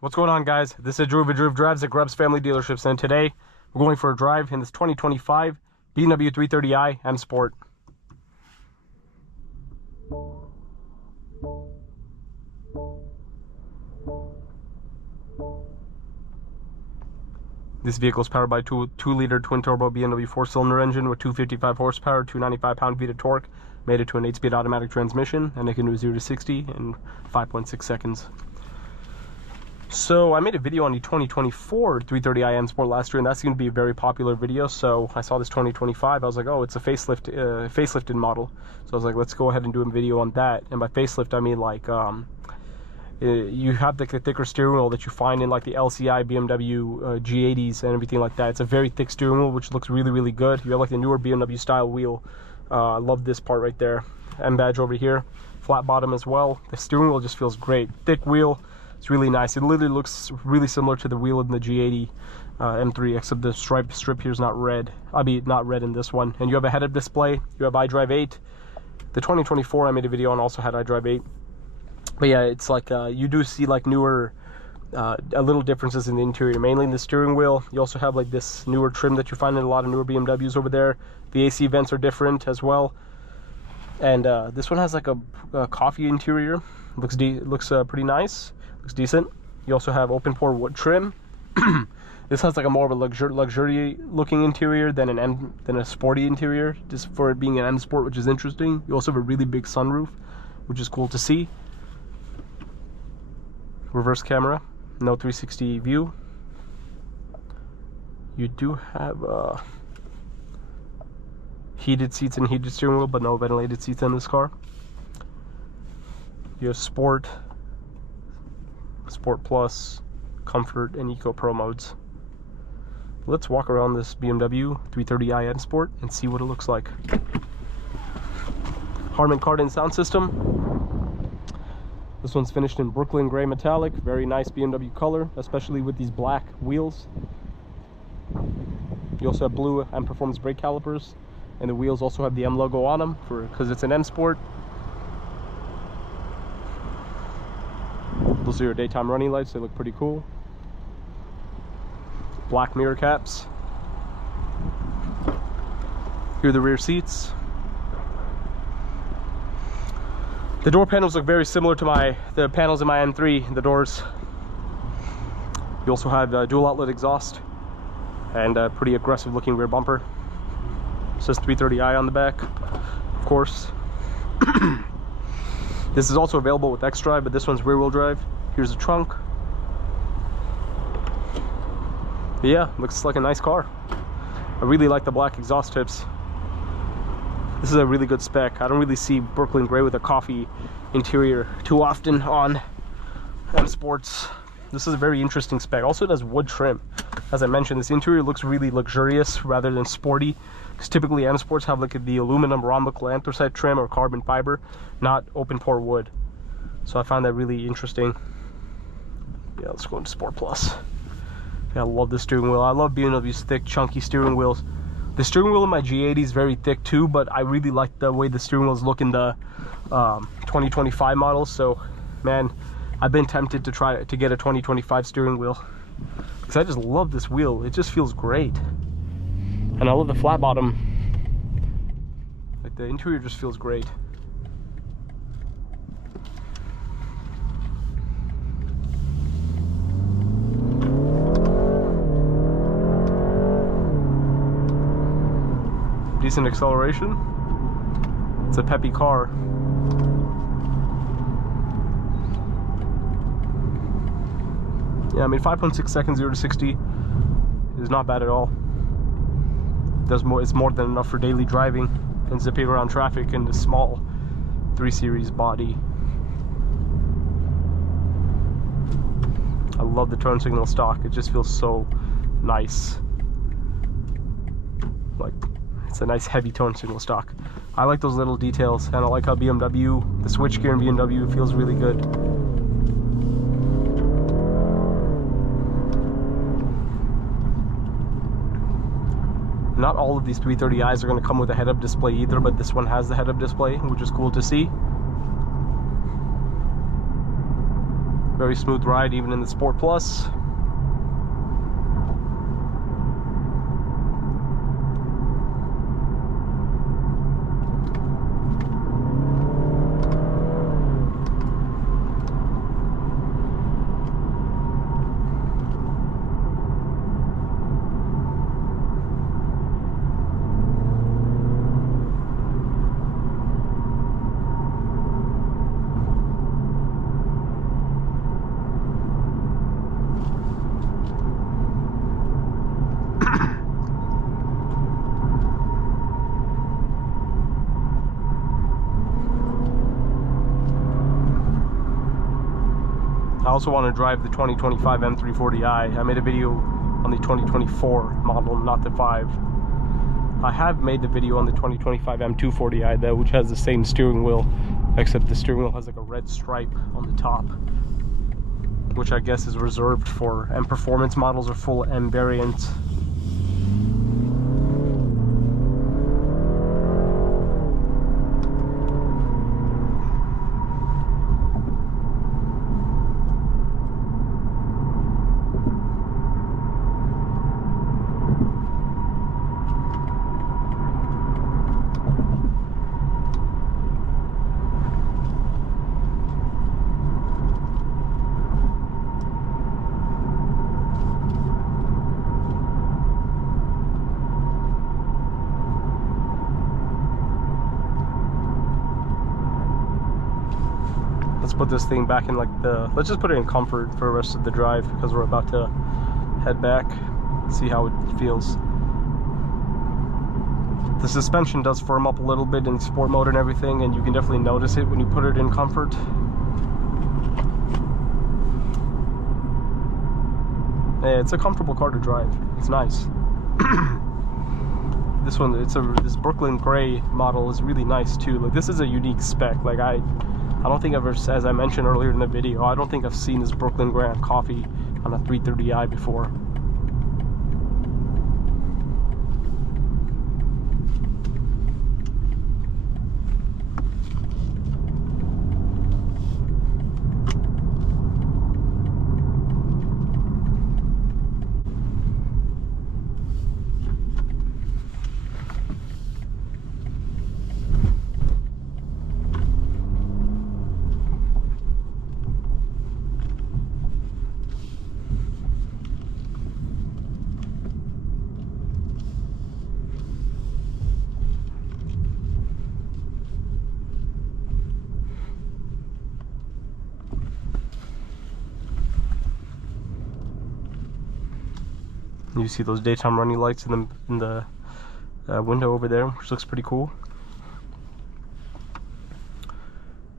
What's going on, guys? This is Drew Drives at Grubbs Family Dealerships, and today we're going for a drive in this 2025 BMW 330i M Sport. This vehicle is powered by 2-liter twin-turbo BMW 4-cylinder engine with 255 horsepower, 295 pound-feet of torque, made it to an 8-speed automatic transmission, and it can do 0 to 60 in 5.6 seconds. So I made a video on the 2024 330i M Sport last year, and that's going to be a very popular video. So I saw this 2025, I was like, oh, it's a facelifted model. So I was like, let's go ahead and do a video on that. And by facelift, I mean like you have the thicker steering wheel that you find in like the LCI BMW G80s and everything like that. It's a very thick steering wheel, which looks really, really good. You have like the newer BMW style wheel. I love this part right there. M badge over here, flat bottom as well. The steering wheel just feels great. Thick wheel. It's really nice. It literally looks really similar to the wheel in the G80 M3, except the strip here is not red. I mean, not red in this one. And you have a head-up display. You have iDrive 8. The 2024 I made a video on also had iDrive 8. But yeah, it's like you do see like newer, a little differences in the interior, mainly in the steering wheel. You also have like this newer trim that you find in a lot of newer BMWs over there. The AC vents are different as well. And this one has like a coffee interior. Looks pretty nice. Looks decent. You also have open pore wood trim. This has like a more of a luxury looking interior than a sporty interior, just for it being an M Sport, which is interesting. You also have a really big sunroof, which is cool to see. Reverse camera, no 360 view. You do have heated seats and heated steering wheel, but no ventilated seats in this car. You have Sport Plus, Comfort, and Eco Pro modes. Let's walk around this BMW 330i M Sport and see what it looks like. Harman Kardon sound system. This one's finished in Brooklyn Gray Metallic. Very nice BMW color, especially with these black wheels. You also have blue and performance brake calipers, and the wheels also have the M logo on them because it's an M Sport. Those are your daytime running lights. They look pretty cool. Black mirror caps. Here are the rear seats. The door panels look very similar to the panels in my M3, the doors. You also have dual outlet exhaust and a pretty aggressive looking rear bumper. It says 330i on the back, of course. This is also available with X-Drive, but this one's rear wheel drive. Here's the trunk. But yeah, looks like a nice car. I really like the black exhaust tips. This is a really good spec. I don't really see Brooklyn Gray with a coffee interior too often on M Sports. This is a very interesting spec. Also, it has wood trim. As I mentioned, this interior looks really luxurious rather than sporty, because typically M Sports have like the aluminum rhombical anthracite trim or carbon fiber, not open pore wood. So I found that really interesting. Yeah, let's go into Sport Plus. Yeah, I love the steering wheel. I love BMW's thick, chunky steering wheels. The steering wheel in my G80 is very thick too, but I really like the way the steering wheels look in the 2025 models. So, man, I've been tempted to try to get a 2025 steering wheel because I just love this wheel. It just feels great, and I love the flat bottom. Like, the interior just feels great. Decent acceleration. It's a peppy car. Yeah, I mean 5.6 seconds 0 to 60 is not bad at all. It's more than enough for daily driving and zipping around traffic in this small 3 Series body. I love the turn signal stock. It just feels so nice. Like, it's a nice heavy tone signal stock. I like those little details, and I like how the switchgear in BMW feels really good. Not all of these 330i's are going to come with a head-up display either, but this one has the head-up display, which is cool to see. Very smooth ride even in the Sport Plus. I also want to drive the 2025 M340i. I made a video on the 2024 model, not the 5. I have made the video on the 2025 M240i though, which has the same steering wheel, except the steering wheel has like a red stripe on the top, which I guess is reserved for M performance models or full M variants. Let's put this thing back in like the, let's just put it in comfort for the rest of the drive because we're about to head back, see how it feels. The suspension does firm up a little bit in sport mode and everything, and you can definitely notice it when you put it in comfort. Yeah, it's a comfortable car to drive. It's nice. This one, this Brooklyn Gray model is really nice too. Like, this is a unique spec. Like, I don't think I've ever, as I mentioned earlier in the video, I don't think I've seen this Brooklyn Gray coffee on a 330i before. You see those daytime running lights in the window over there, which looks pretty cool.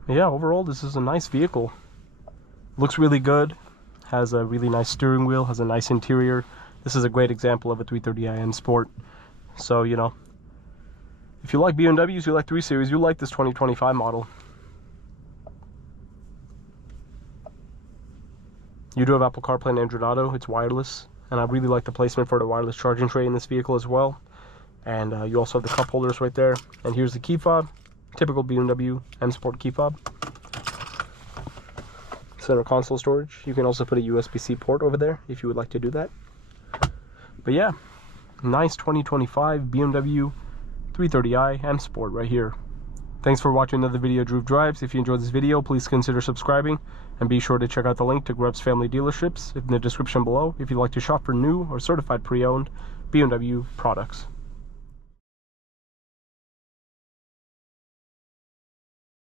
Yeah, overall this is a nice vehicle. Looks really good, has a really nice steering wheel, has a nice interior. This is a great example of a 330i M Sport. So, you know, if you like BMWs, you like 3 Series, you like this 2025 model. You do have Apple CarPlay and Android Auto, it's wireless. And I really like the placement for the wireless charging tray in this vehicle as well. And you also have the cup holders right there. And here's the key fob, typical BMW M Sport key fob. Center console storage. You can also put a USB-C port over there if you would like to do that. But yeah, nice 2025 BMW 330i M Sport right here. Thanks for watching another video of Drew Drives. If you enjoyed this video, please consider subscribing and be sure to check out the link to Grubbs Family Dealerships in the description below if you'd like to shop for new or certified pre-owned BMW products.